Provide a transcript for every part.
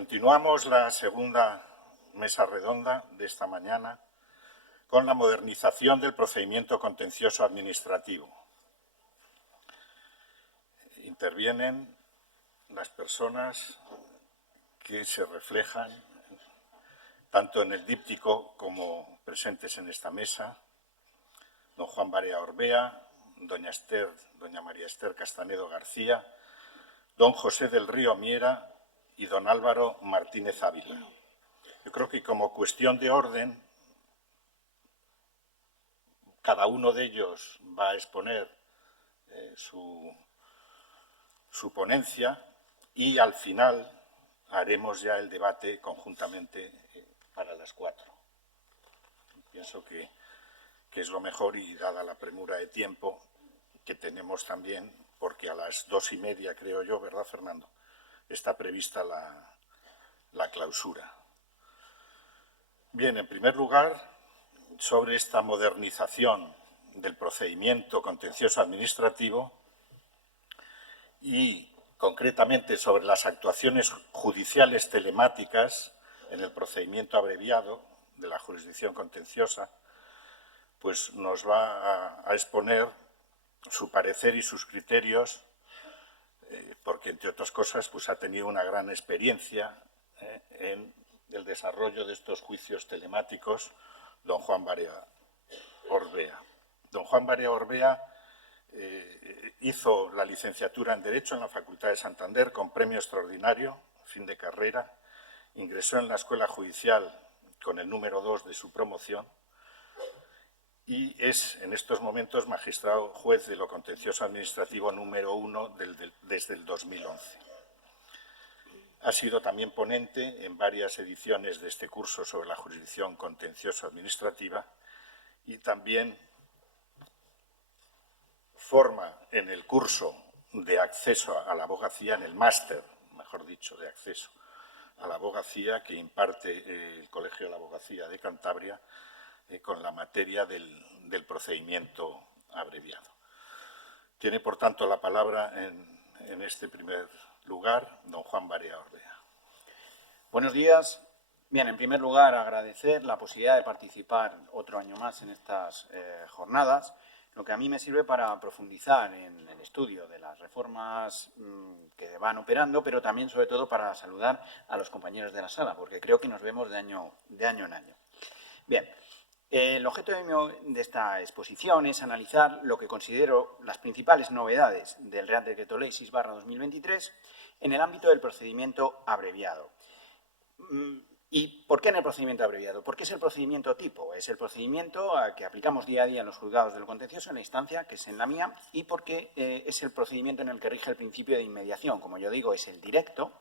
Continuamos la segunda mesa redonda de esta mañana con la modernización del procedimiento contencioso administrativo. Intervienen las personas que se reflejan tanto en el díptico como presentes en esta mesa: don Juan Barea Orbea, doña María Esther Castanedo García, don José del Río Miera y don Álvaro Martínez Ávila. Yo creo que como cuestión de orden, cada uno de ellos va a exponer su ponencia y al final haremos ya el debate conjuntamente para las 4. Pienso que es lo mejor y dada la premura de tiempo que tenemos también, porque a las 2:30, creo yo, ¿verdad, Fernando?, está prevista la clausura. Bien, en primer lugar, sobre esta modernización del procedimiento contencioso administrativo y, concretamente, sobre las actuaciones judiciales telemáticas en el procedimiento abreviado de la jurisdicción contenciosa, pues nos va a exponer su parecer y sus criterios, porque, entre otras cosas, pues ha tenido una gran experiencia en el desarrollo de estos juicios telemáticos, don Juan Barea Orbea. Don Juan Barea Orbea hizo la licenciatura en Derecho en la Facultad de Santander con premio extraordinario, fin de carrera. Ingresó en la Escuela Judicial con el número 2 de su promoción y es en estos momentos magistrado juez de lo contencioso administrativo número 1 desde el 2011. Ha sido también ponente en varias ediciones de este curso sobre la jurisdicción contencioso administrativa y también forma en el curso de acceso a la abogacía, en el máster, mejor dicho, de acceso a la abogacía que imparte el Colegio de la Abogacía de Cantabria con la materia del procedimiento abreviado. Tiene, por tanto, la palabra en este primer lugar don Juan Barea Orbea. Buenos días. Bien, en primer lugar, agradecer la posibilidad de participar otro año más en estas jornadas, lo que a mí me sirve para profundizar en el estudio de las reformas que van operando, pero también, sobre todo, para saludar a los compañeros de la sala, porque creo que nos vemos de año en año. Bien. El objeto de esta exposición es analizar lo que considero las principales novedades del Real Decreto Ley 6/2023 en el ámbito del procedimiento abreviado. ¿Y por qué en el procedimiento abreviado? Porque es el procedimiento tipo, es el procedimiento que aplicamos día a día en los juzgados del contencioso, en la instancia, que es en la mía, y porque es el procedimiento en el que rige el principio de inmediación. Como yo digo, es el directo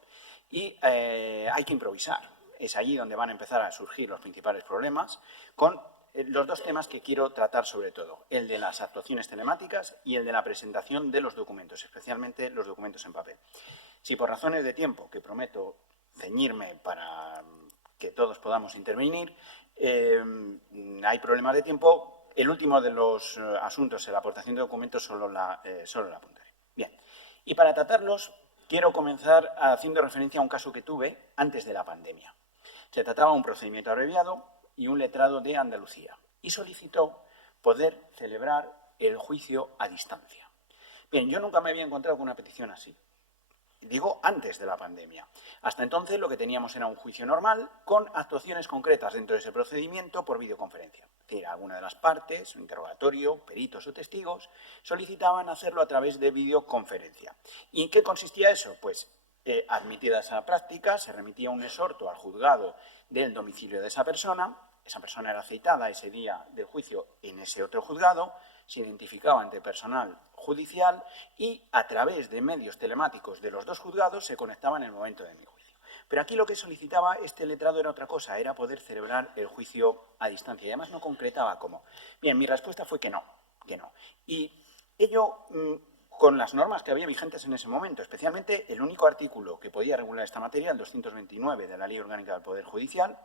y hay que improvisar. Es allí donde van a empezar a surgir los principales problemas con los dos temas que quiero tratar sobre todo, el de las actuaciones telemáticas y el de la presentación de los documentos, especialmente los documentos en papel. Si por razones de tiempo, que prometo ceñirme para que todos podamos intervenir, hay problemas de tiempo, el último de los asuntos, la aportación de documentos, solo la apuntaré. Bien, y para tratarlos quiero comenzar haciendo referencia a un caso que tuve antes de la pandemia. Se trataba de un procedimiento abreviado y un letrado de Andalucía, y solicitó poder celebrar el juicio a distancia. Bien, yo nunca me había encontrado con una petición así. Digo, antes de la pandemia. Hasta entonces lo que teníamos era un juicio normal con actuaciones concretas dentro de ese procedimiento por videoconferencia. Es decir, alguna de las partes, un interrogatorio, peritos o testigos, solicitaban hacerlo a través de videoconferencia. ¿Y en qué consistía eso? Pues admitida esa práctica, se remitía un exhorto al juzgado del domicilio de esa persona era citada ese día del juicio en ese otro juzgado, se identificaba ante personal judicial y a través de medios telemáticos de los dos juzgados se conectaba en el momento de mi juicio. Pero aquí lo que solicitaba este letrado era otra cosa, era poder celebrar el juicio a distancia y además no concretaba cómo. Bien, mi respuesta fue que no. Y ello con las normas que había vigentes en ese momento, especialmente el único artículo que podía regular esta materia, el 229 de la Ley Orgánica del Poder Judicial,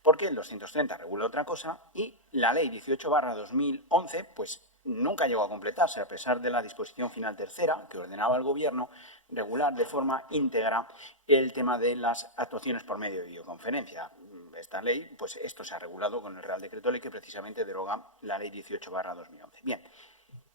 porque el 230 regula otra cosa y la Ley 18/2011 pues nunca llegó a completarse, a pesar de la disposición final tercera que ordenaba al Gobierno regular de forma íntegra el tema de las actuaciones por medio de videoconferencia. Esta ley, pues esto se ha regulado con el Real Decreto Ley que precisamente deroga la Ley 18/2011. Bien,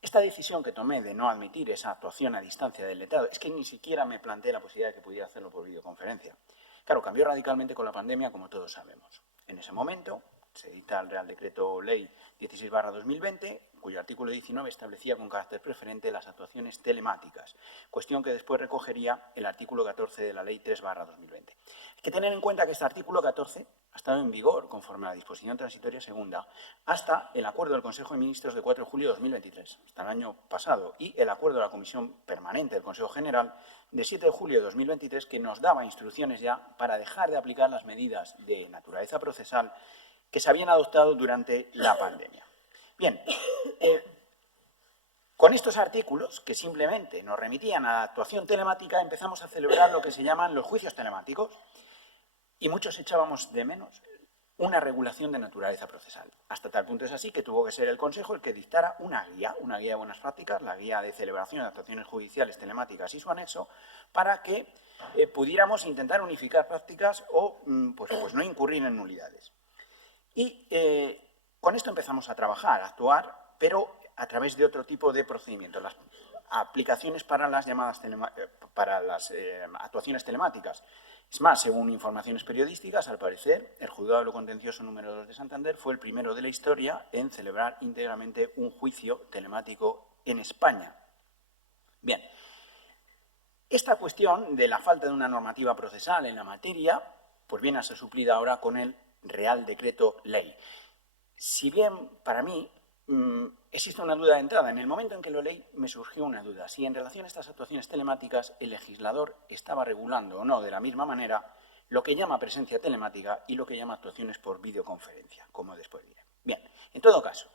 esta decisión que tomé de no admitir esa actuación a distancia del letrado, es que ni siquiera me planteé la posibilidad de que pudiera hacerlo por videoconferencia. Claro, cambió radicalmente con la pandemia, como todos sabemos. En ese momento se dicta el Real Decreto Ley 16/2020, cuyo artículo 19 establecía con carácter preferente las actuaciones telemáticas, cuestión que después recogería el artículo 14 de la Ley 3/2020. Hay que tener en cuenta que este artículo 14 ha estado en vigor, conforme a la disposición transitoria segunda, hasta el acuerdo del Consejo de Ministros de 4 de julio de 2023, hasta el año pasado, y el acuerdo de la Comisión Permanente del Consejo General de 7 de julio de 2023, que nos daba instrucciones ya para dejar de aplicar las medidas de naturaleza procesal que se habían adoptado durante la pandemia. Bien, con estos artículos, que simplemente nos remitían a la actuación telemática, empezamos a celebrar lo que se llaman los juicios telemáticos y muchos echábamos de menos una regulación de naturaleza procesal. Hasta tal punto es así que tuvo que ser el Consejo el que dictara una guía de buenas prácticas, la guía de celebración de actuaciones judiciales telemáticas y su anexo, para que pudiéramos intentar unificar prácticas o pues no incurrir en nulidades. Y con esto empezamos a trabajar, a actuar, pero a través de otro tipo de procedimientos, las aplicaciones para las llamadas actuaciones telemáticas. Es más, según informaciones periodísticas, al parecer, el Juzgado de lo Contencioso número 2 de Santander fue el primero de la historia en celebrar íntegramente un juicio telemático en España. Bien, esta cuestión de la falta de una normativa procesal en la materia, pues viene a ser suplida ahora con el Real Decreto Ley. Si bien, para mí, existe una duda de entrada. En el momento en que lo leí, me surgió una duda. Si en relación a estas actuaciones telemáticas, el legislador estaba regulando o no de la misma manera lo que llama presencia telemática y lo que llama actuaciones por videoconferencia, como después diré. Bien, en todo caso,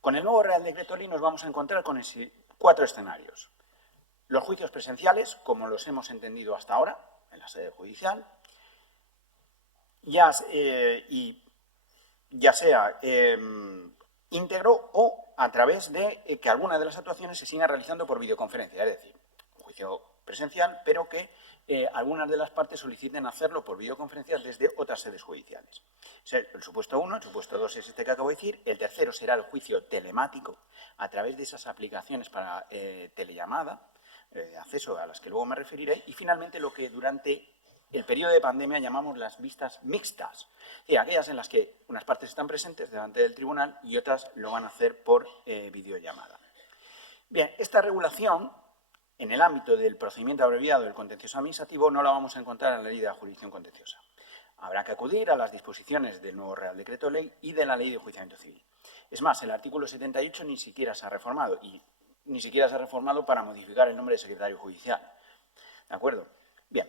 con el nuevo Real Decreto Ley nos vamos a encontrar con 4 escenarios. Los juicios presenciales, como los hemos entendido hasta ahora, en la sede judicial, ya sea íntegro o a través de que alguna de las actuaciones se sigan realizando por videoconferencia, es decir, un juicio presencial, pero que algunas de las partes soliciten hacerlo por videoconferencia desde otras sedes judiciales. El supuesto 1, el supuesto 2 es este que acabo de decir, el tercero será el juicio telemático a través de esas aplicaciones para telellamada, acceso a las que luego me referiré, y finalmente lo que durante el periodo de pandemia llamamos las vistas mixtas, aquellas en las que unas partes están presentes delante del tribunal y otras lo van a hacer por videollamada. Bien, esta regulación, en el ámbito del procedimiento abreviado del contencioso administrativo, no la vamos a encontrar en la Ley de la Jurisdicción Contenciosa. Habrá que acudir a las disposiciones del nuevo Real Decreto Ley y de la Ley de Enjuiciamiento Civil. Es más, el artículo 78 ni siquiera se ha reformado, y ni siquiera se ha reformado para modificar el nombre de secretario judicial. ¿De acuerdo? Bien.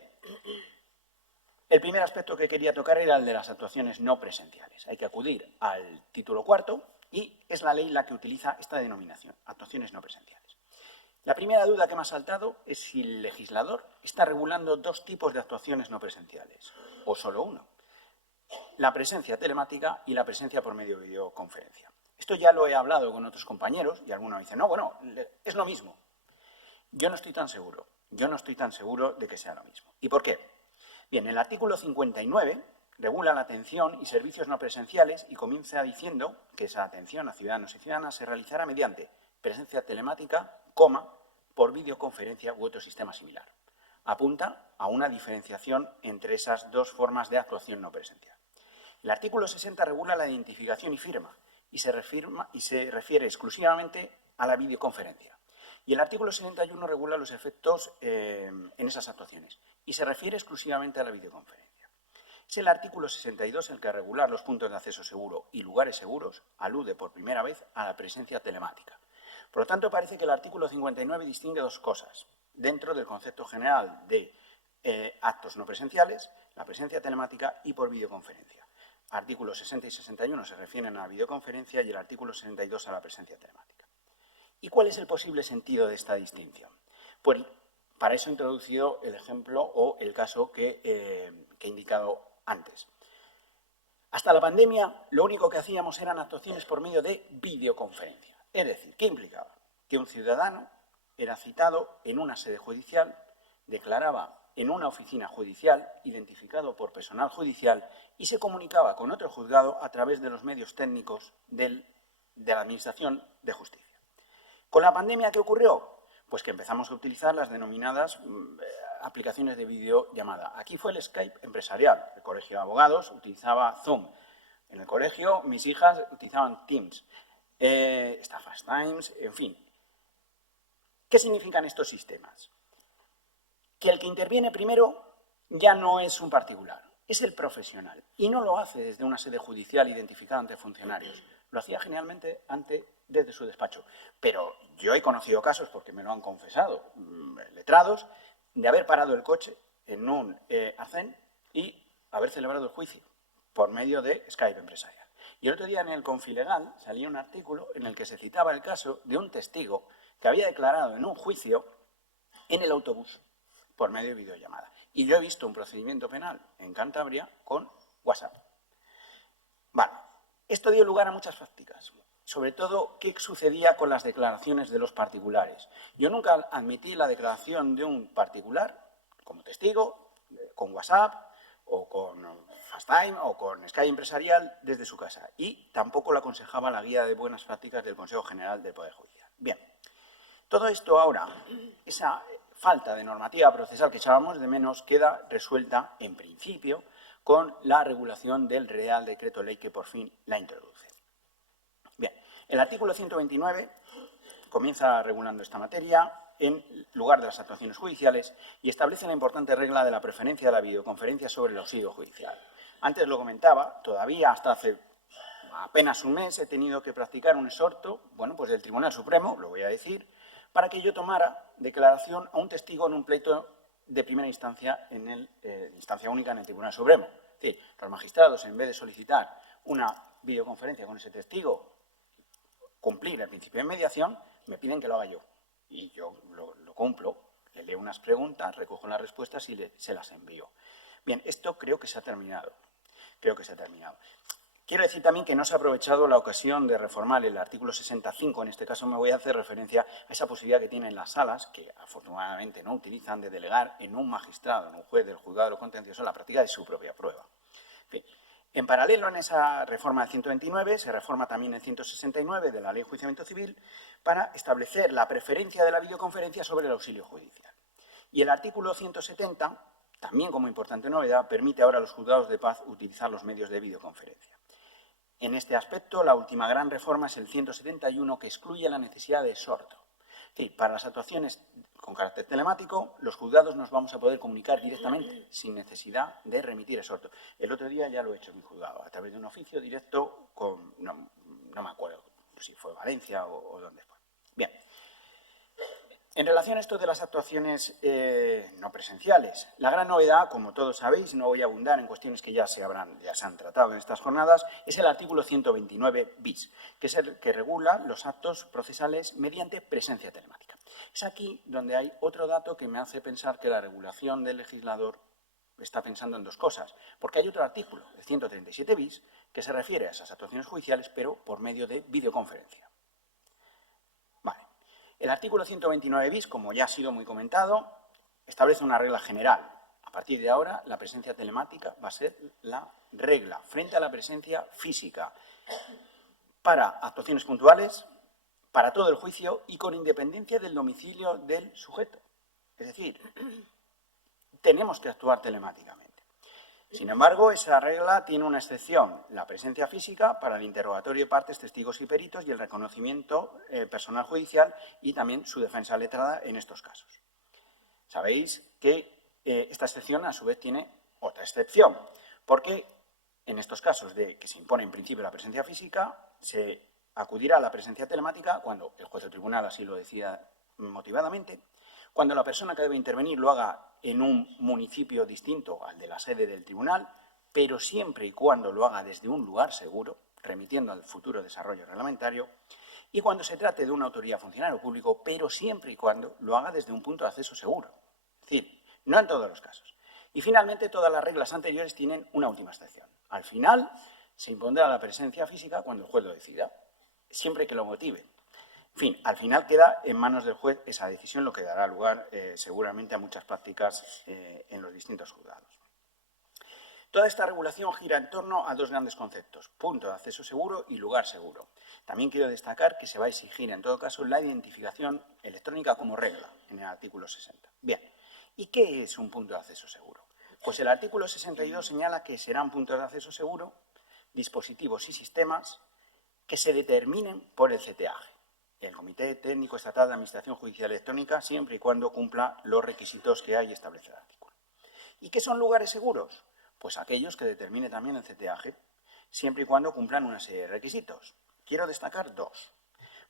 El primer aspecto que quería tocar era el de las actuaciones no presenciales. Hay que acudir al título 4 y es la ley la que utiliza esta denominación, actuaciones no presenciales. La primera duda que me ha saltado es si el legislador está regulando 2 tipos de actuaciones no presenciales, o solo uno: la presencia telemática y la presencia por medio de videoconferencia. Esto ya lo he hablado con otros compañeros y algunos dicen, no, bueno, es lo mismo. Yo no estoy tan seguro. Yo no estoy tan seguro de que sea lo mismo. ¿Y por qué? Bien, el artículo 59 regula la atención y servicios no presenciales y comienza diciendo que esa atención a ciudadanos y ciudadanas se realizará mediante presencia telemática, por videoconferencia u otro sistema similar. Apunta a una diferenciación entre esas 2 formas de actuación no presencial. El artículo 60 regula la identificación y firma y se refiere exclusivamente a la videoconferencia. Y el artículo 71 regula los efectos en esas actuaciones y se refiere exclusivamente a la videoconferencia. Es el artículo 62 el que, al regular los puntos de acceso seguro y lugares seguros, alude por primera vez a la presencia telemática. Por lo tanto, parece que el artículo 59 distingue 2 cosas dentro del concepto general de actos no presenciales: la presencia telemática y por videoconferencia. Artículos 60 y 61 se refieren a la videoconferencia y el artículo 62 a la presencia telemática. ¿Y cuál es el posible sentido de esta distinción? Pues para eso he introducido el ejemplo o el caso que he indicado antes. Hasta la pandemia, lo único que hacíamos eran actuaciones por medio de videoconferencia. Es decir, ¿qué implicaba? Que un ciudadano era citado en una sede judicial, declaraba en una oficina judicial, identificado por personal judicial, y se comunicaba con otro juzgado a través de los medios técnicos de la Administración de Justicia. ¿Con la pandemia qué ocurrió? Pues que empezamos a utilizar las denominadas aplicaciones de videollamada. Aquí fue el Skype empresarial. El Colegio de Abogados utilizaba Zoom. En el colegio, mis hijas utilizaban Teams. Está Fast Times, en fin. ¿Qué significan estos sistemas? Que el que interviene primero ya no es un particular, es el profesional. Y no lo hace desde una sede judicial identificada ante funcionarios. Lo hacía generalmente desde su despacho. Pero yo he conocido casos, porque me lo han confesado, letrados, de haber parado el coche en un arcén y haber celebrado el juicio por medio de Skype empresarial. Y el otro día en el Confilegal salía un artículo en el que se citaba el caso de un testigo que había declarado en un juicio en el autobús por medio de videollamada. Y yo he visto un procedimiento penal en Cantabria con WhatsApp. Vale, esto dio lugar a muchas prácticas. Sobre todo, ¿qué sucedía con las declaraciones de los particulares? Yo nunca admití la declaración de un particular como testigo, con WhatsApp, o con FaceTime, o con Skype empresarial desde su casa. Y tampoco le aconsejaba la guía de buenas prácticas del Consejo General del Poder Judicial. Bien, todo esto ahora, esa falta de normativa procesal que echábamos de menos, queda resuelta, en principio, con la regulación del Real Decreto Ley que por fin la introduce. Bien, el artículo 129 comienza regulando esta materia en lugar de las actuaciones judiciales y establece la importante regla de la preferencia de la videoconferencia sobre el auxilio judicial. Antes lo comentaba, todavía hasta hace apenas un mes he tenido que practicar un exhorto, pues del Tribunal Supremo, lo voy a decir, para que yo tomara declaración a un testigo en un pleito de primera instancia, instancia única en el Tribunal Supremo. Es decir, los magistrados, en vez de solicitar una videoconferencia con ese testigo, cumplir el principio de mediación, me piden que lo haga yo. Y yo lo cumplo, le leo unas preguntas, recojo las respuestas y se las envío. Bien, esto creo que se ha terminado. Quiero decir también que no se ha aprovechado la ocasión de reformar el artículo 65, en este caso me voy a hacer referencia a esa posibilidad que tienen las salas, que afortunadamente no utilizan, de delegar en un magistrado, en un juez del juzgado de lo contencioso, la práctica de su propia prueba. En paralelo, en esa reforma del 129, se reforma también el 169 de la Ley de Enjuiciamiento Civil para establecer la preferencia de la videoconferencia sobre el auxilio judicial. Y el artículo 170, también como importante novedad, permite ahora a los juzgados de paz utilizar los medios de videoconferencia. En este aspecto, la última gran reforma es el 171, que excluye la necesidad de exhorto. Es decir, para las actuaciones con carácter telemático, los juzgados nos vamos a poder comunicar directamente, sin necesidad de remitir exhorto. El otro día ya lo he hecho en mi juzgado, a través de un oficio directo con, no me acuerdo si fue Valencia o dónde fue. Bien. En relación a esto de las actuaciones no presenciales, la gran novedad, como todos sabéis, no voy a abundar en cuestiones que ya se han tratado en estas jornadas, es el artículo 129 bis, que es el que regula los actos procesales mediante presencia telemática. Es aquí donde hay otro dato que me hace pensar que la regulación del legislador está pensando en dos cosas, porque hay otro artículo, el 137 bis, que se refiere a esas actuaciones judiciales, pero por medio de videoconferencia. El artículo 129 bis, como ya ha sido muy comentado, establece una regla general. A partir de ahora, la presencia telemática va a ser la regla frente a la presencia física para actuaciones puntuales, para todo el juicio y con independencia del domicilio del sujeto. Es decir, tenemos que actuar telemáticamente. Sin embargo, esa regla tiene una excepción, la presencia física para el interrogatorio de partes, testigos y peritos y el reconocimiento personal judicial y también su defensa letrada en estos casos. Sabéis que esta excepción, a su vez, tiene otra excepción, porque en estos casos de que se impone en principio la presencia física, se acudirá a la presencia telemática cuando el juez o tribunal así lo decida motivadamente, cuando la persona que debe intervenir lo haga en un municipio distinto al de la sede del tribunal, pero siempre y cuando lo haga desde un lugar seguro, remitiendo al futuro desarrollo reglamentario, y cuando se trate de una autoridad funcionario público, pero siempre y cuando lo haga desde un punto de acceso seguro. Es decir, no en todos los casos. Y finalmente, todas las reglas anteriores tienen una última excepción. Al final, se impondrá la presencia física cuando el juez lo decida, siempre que lo motive. En fin, al final queda en manos del juez esa decisión, lo que dará lugar seguramente a muchas prácticas en los distintos juzgados. Toda esta regulación gira en torno a dos grandes conceptos: punto de acceso seguro y lugar seguro. También quiero destacar que se va a exigir, en todo caso, la identificación electrónica como regla, en el artículo 60. Bien, ¿y qué es un punto de acceso seguro? Pues el artículo 62 señala que serán puntos de acceso seguro dispositivos y sistemas que se determinen por el CTAG, el Comité Técnico Estatal de Administración Judicial Electrónica, siempre y cuando cumpla los requisitos que hay establece el artículo. ¿Y qué son lugares seguros? Pues aquellos que determine también el CTAG, siempre y cuando cumplan una serie de requisitos. Quiero destacar dos.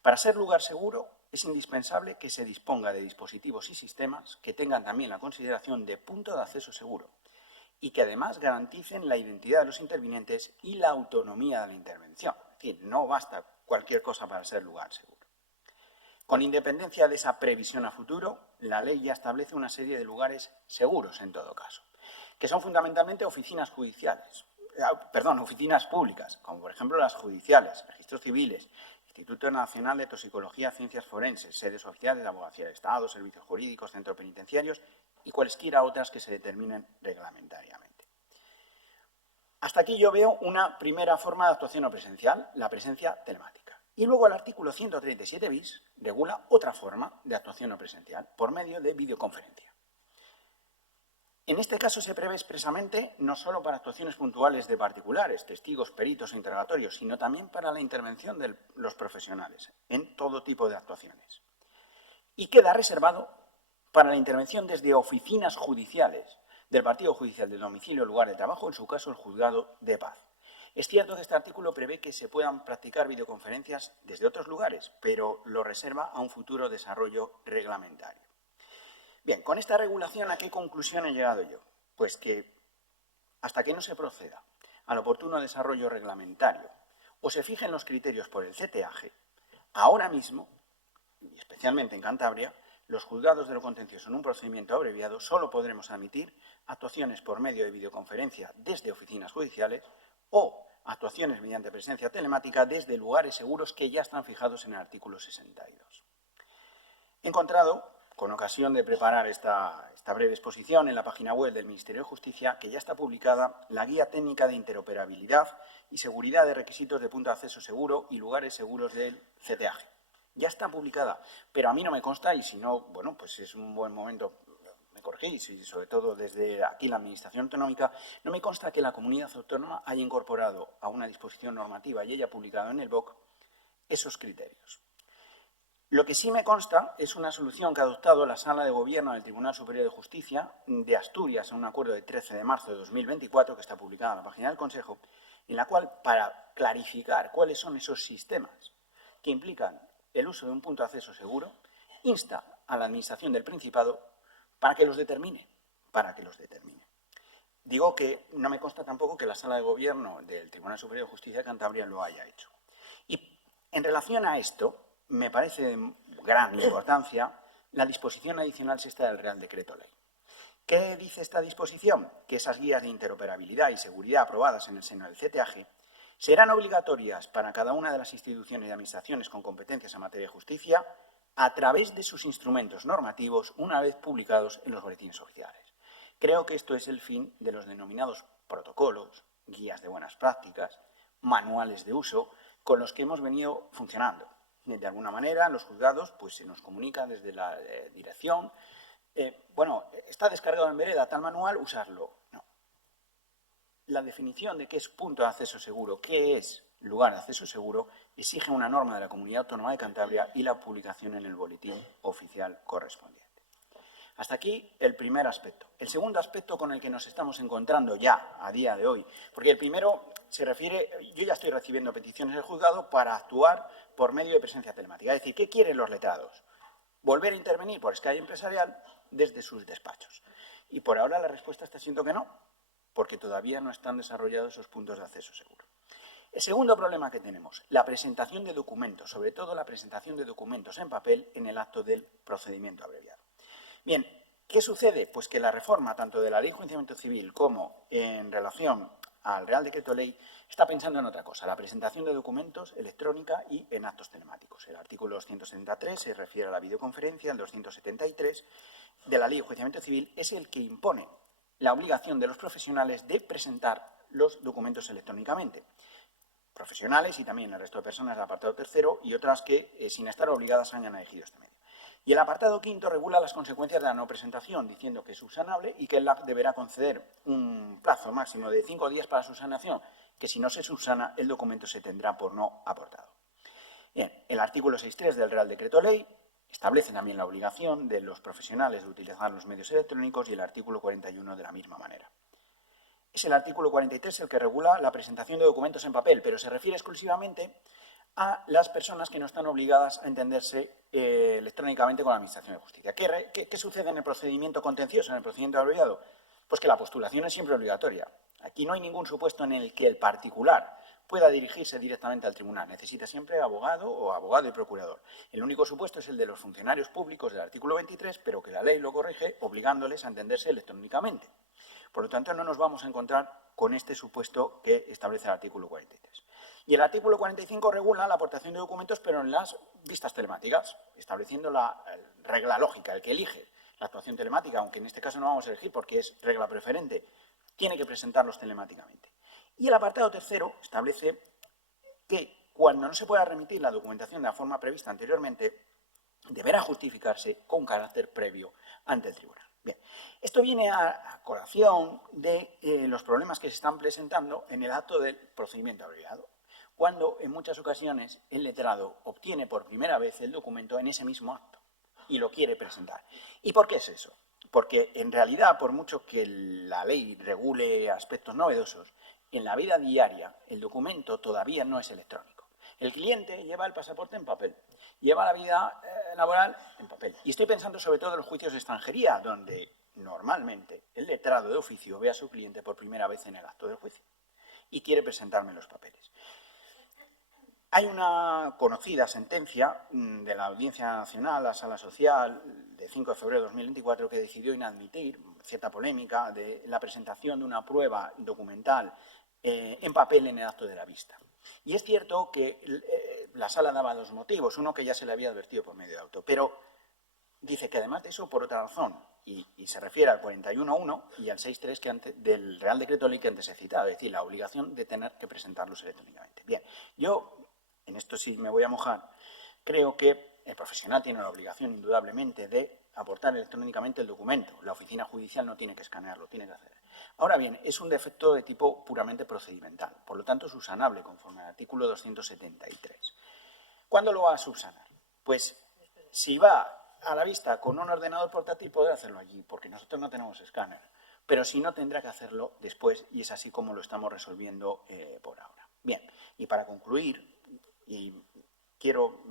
Para ser lugar seguro es indispensable que se disponga de dispositivos y sistemas que tengan también la consideración de punto de acceso seguro y que además garanticen la identidad de los intervinientes y la autonomía de la intervención. Es decir, no basta cualquier cosa para ser lugar seguro. Con independencia de esa previsión a futuro, la ley ya establece una serie de lugares seguros en todo caso, que son fundamentalmente oficinas judiciales, oficinas públicas, como por ejemplo las judiciales, registros civiles, Instituto Nacional de Toxicología, Ciencias Forenses, sedes oficiales de Abogacía de Estado, servicios jurídicos, centros penitenciarios y cualesquiera otras que se determinen reglamentariamente. Hasta aquí yo veo una primera forma de actuación no presencial, la presencia telemática. Y luego el artículo 137 bis regula otra forma de actuación no presencial, por medio de videoconferencia. En este caso se prevé expresamente no solo para actuaciones puntuales de particulares, testigos, peritos o interrogatorios, sino también para la intervención de los profesionales en todo tipo de actuaciones. Y queda reservado para la intervención desde oficinas judiciales del partido judicial del domicilio o lugar de trabajo, en su caso el juzgado de paz. Es cierto que este artículo prevé que se puedan practicar videoconferencias desde otros lugares, pero lo reserva a un futuro desarrollo reglamentario. Bien, con esta regulación, ¿a qué conclusión he llegado yo? Pues que hasta que no se proceda al oportuno desarrollo reglamentario o se fijen los criterios por el CTAG, ahora mismo, y especialmente en Cantabria, los juzgados de lo contencioso en un procedimiento abreviado solo podremos admitir actuaciones por medio de videoconferencia desde oficinas judiciales o actuaciones mediante presencia telemática desde lugares seguros que ya están fijados en el artículo 62. He encontrado, con ocasión de preparar esta breve exposición, en la página web del Ministerio de Justicia, que ya está publicada la Guía Técnica de Interoperabilidad y Seguridad de Requisitos de Punto de Acceso Seguro y Lugares Seguros del CTAG. Ya está publicada, pero a mí no me consta, y si no, bueno, pues es un buen momento, me corregís, y sobre todo desde aquí la Administración Autonómica, no me consta que la comunidad autónoma haya incorporado a una disposición normativa y haya publicado en el BOC esos criterios. Lo que sí me consta es una solución que ha adoptado la Sala de Gobierno del Tribunal Superior de Justicia de Asturias en un acuerdo de 13 de marzo de 2024, que está publicada en la página del Consejo, en la cual, para clarificar cuáles son esos sistemas que implican el uso de un punto de acceso seguro, insta a la Administración del Principado para que los determine. Digo que no me consta tampoco que la Sala de Gobierno del Tribunal Superior de Justicia de Cantabria lo haya hecho. Y en relación a esto, me parece de gran importancia la disposición adicional sexta del Real Decreto Ley. ¿Qué dice esta disposición? Que esas guías de interoperabilidad y seguridad aprobadas en el seno del CTAG serán obligatorias para cada una de las instituciones y administraciones con competencias en materia de justicia a través de sus instrumentos normativos una vez publicados en los boletines oficiales. Creo que esto es el fin de los denominados protocolos, guías de buenas prácticas, manuales de uso, con los que hemos venido funcionando. De alguna manera, los juzgados pues, se nos comunican desde la dirección. Bueno, está descargado en vereda tal manual, usarlo. No. La definición de qué es punto de acceso seguro, qué es lugar de acceso seguro, exige una norma de la Comunidad Autónoma de Cantabria y la publicación en el boletín oficial correspondiente. Hasta aquí el primer aspecto. El segundo aspecto con el que nos estamos encontrando ya a día de hoy, porque el primero se refiere, yo ya estoy recibiendo peticiones del juzgado para actuar por medio de presencia telemática. Es decir, ¿qué quieren los letrados? Volver a intervenir por Skype empresarial desde sus despachos. Y por ahora la respuesta está siendo que no, porque todavía no están desarrollados esos puntos de acceso seguro. El segundo problema que tenemos, la presentación de documentos, sobre todo la presentación de documentos en papel en el acto del procedimiento abreviado. Bien, ¿qué sucede? Pues que la reforma tanto de la Ley de Enjuiciamiento Civil como en relación al Real Decreto Ley está pensando en otra cosa, la presentación de documentos electrónica y en actos telemáticos. El artículo 273 se refiere a la videoconferencia, el 273 de la Ley de Enjuiciamiento Civil es el que impone la obligación de los profesionales de presentar los documentos electrónicamente. Profesionales y también el resto de personas del apartado tercero y otras que, sin estar obligadas, hayan elegido este medio. Y el apartado quinto regula las consecuencias de la no presentación, diciendo que es subsanable y que el LAC deberá conceder un plazo máximo de 5 días para su subsanación, que si no se subsana, el documento se tendrá por no aportado. Bien, el artículo 6.3 del Real Decreto Ley establece también la obligación de los profesionales de utilizar los medios electrónicos y el artículo 41 de la misma manera. Es el artículo 43 el que regula la presentación de documentos en papel, pero se refiere exclusivamente a las personas que no están obligadas a entenderse electrónicamente con la Administración de Justicia. ¿Qué sucede en el procedimiento contencioso, en el procedimiento abreviado? Pues que la postulación es siempre obligatoria. Aquí no hay ningún supuesto en el que el particular pueda dirigirse directamente al tribunal. Necesita siempre abogado o abogado y procurador. El único supuesto es el de los funcionarios públicos del artículo 23, pero que la ley lo corrige obligándoles a entenderse electrónicamente. Por lo tanto, no nos vamos a encontrar con este supuesto que establece el artículo 43. Y el artículo 45 regula la aportación de documentos, pero en las vistas telemáticas, estableciendo la regla lógica. El que elige la actuación telemática, aunque en este caso no vamos a elegir porque es regla preferente, tiene que presentarlos telemáticamente. Y el apartado tercero establece que cuando no se pueda remitir la documentación de la forma prevista anteriormente, deberá justificarse con carácter previo ante el tribunal. Bien, esto viene a colación de los problemas que se están presentando en el acto del procedimiento abreviado, cuando en muchas ocasiones el letrado obtiene por primera vez el documento en ese mismo acto y lo quiere presentar. ¿Y por qué es eso? Porque en realidad, por mucho que la ley regule aspectos novedosos, en la vida diaria el documento todavía no es electrónico. El cliente lleva el pasaporte en papel, lleva la vida laboral en papel. Y estoy pensando sobre todo en los juicios de extranjería, donde normalmente el letrado de oficio ve a su cliente por primera vez en el acto del juicio y quiere presentarme los papeles. Hay una conocida sentencia de la Audiencia Nacional, la Sala Social, de 5 de febrero de 2024, que decidió inadmitir, cierta polémica, de la presentación de una prueba documental en papel en el acto de la vista. Y es cierto que la Sala daba dos motivos, uno que ya se le había advertido por medio de auto, pero dice que además de eso, por otra razón, y se refiere al 41.1 y al 6.3 del Real Decreto Ley que antes he citado, es decir, la obligación de tener que presentarlos electrónicamente. Bien, yo, en esto sí me voy a mojar, creo que el profesional tiene la obligación indudablemente de aportar electrónicamente el documento. La oficina judicial no tiene que escanearlo, tiene que hacer. Ahora bien, es un defecto de tipo puramente procedimental, por lo tanto subsanable conforme al artículo 273. ¿Cuándo lo va a subsanar? Pues si va a la vista con un ordenador portátil podrá hacerlo allí, porque nosotros no tenemos escáner, pero si no tendrá que hacerlo después y es así como lo estamos resolviendo por ahora. Bien, y para concluir, y quiero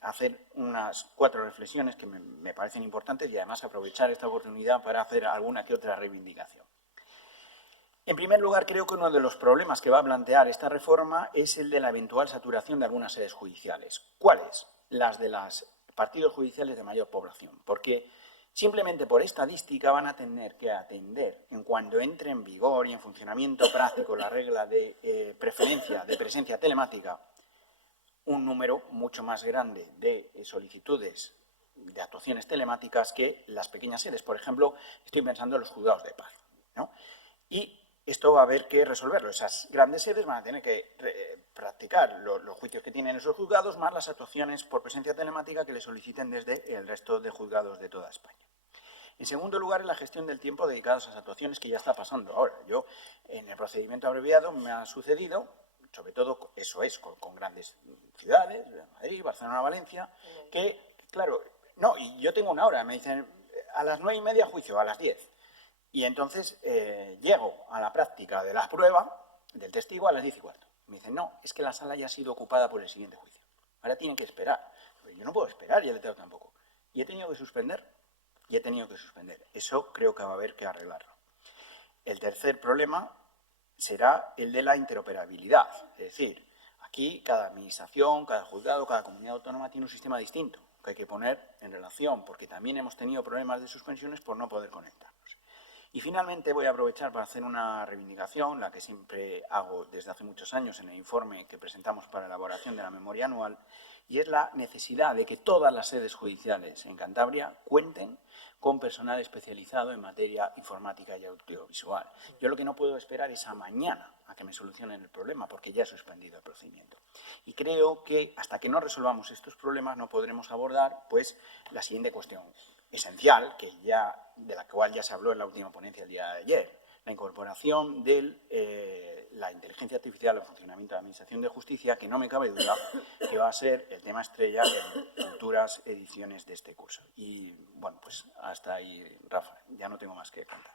hacer unas 4 reflexiones que me parecen importantes y además aprovechar esta oportunidad para hacer alguna que otra reivindicación. En primer lugar, creo que uno de los problemas que va a plantear esta reforma es el de la eventual saturación de algunas sedes judiciales. ¿Cuáles? Las de los partidos judiciales de mayor población, porque simplemente por estadística van a tener que atender, en cuanto entre en vigor y en funcionamiento práctico la regla de presencia telemática, un número mucho más grande de solicitudes de actuaciones telemáticas que las pequeñas sedes. Por ejemplo, estoy pensando en los juzgados de paz, ¿no? Y esto va a haber que resolverlo. Esas grandes sedes van a tener que practicar los juicios que tienen esos juzgados, más las actuaciones por presencia telemática que le soliciten desde el resto de juzgados de toda España. En segundo lugar, en la gestión del tiempo dedicado a esas actuaciones que ya está pasando ahora. Yo, en el procedimiento abreviado, me ha sucedido, sobre todo, eso es, con grandes ciudades, Madrid, Barcelona, Valencia, que, claro, no, y yo tengo una hora, me dicen, a las 9:30 juicio, a las 10. Y entonces llego a la práctica de la prueba del testigo a las 10:15. Me dicen, no, es que la sala ya ha sido ocupada por el siguiente juicio. Ahora tienen que esperar. Yo no puedo esperar y el letrado tampoco. Y he tenido que suspender. Eso creo que va a haber que arreglarlo. El tercer problema será el de la interoperabilidad. Es decir, aquí cada administración, cada juzgado, cada comunidad autónoma tiene un sistema distinto que hay que poner en relación, porque también hemos tenido problemas de suspensiones por no poder conectarnos. Y finalmente voy a aprovechar para hacer una reivindicación, la que siempre hago desde hace muchos años en el informe que presentamos para la elaboración de la memoria anual, y es la necesidad de que todas las sedes judiciales en Cantabria cuenten con personal especializado en materia informática y audiovisual. Yo lo que no puedo esperar es a mañana a que me solucionen el problema, porque ya he suspendido el procedimiento. Y creo que hasta que no resolvamos estos problemas no podremos abordar pues, la siguiente cuestión esencial, de la cual ya se habló en la última ponencia el día de ayer, la incorporación de la inteligencia artificial al funcionamiento de la Administración de Justicia, que no me cabe duda que va a ser el tema estrella en futuras ediciones de este curso. Y bueno, pues hasta ahí, Rafa, ya no tengo más que contar.